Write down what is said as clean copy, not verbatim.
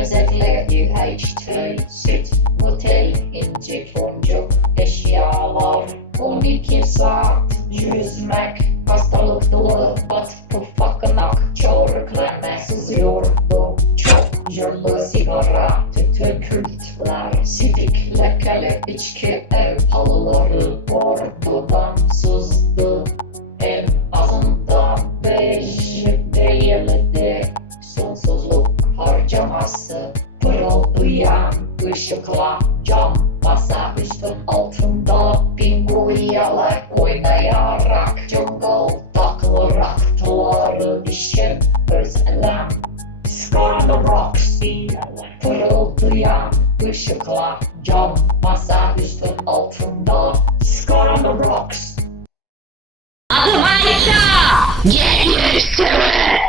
Özellikle UHT Motel, ince boncuk, eşyalar, 12 saat yüzmek, hastalık dolu, batıp fakınak, çoruklarına sızıyordu. Çok yıllı sigara, tütün kültler, sidik lekeli içki ev halıları, bordodan sızdı. En azından 5 değildi. Sonsuzluk harcaması, pırıldayan ışıkla cam masa üstün altında pinguyalar oynayarak jungle taklı raktıları için özlem. Scar on the rocks, pırıldayan ışıkla cam masa üstün altında Scar on the rocks. Adım Ayşe! Gel yürüsene!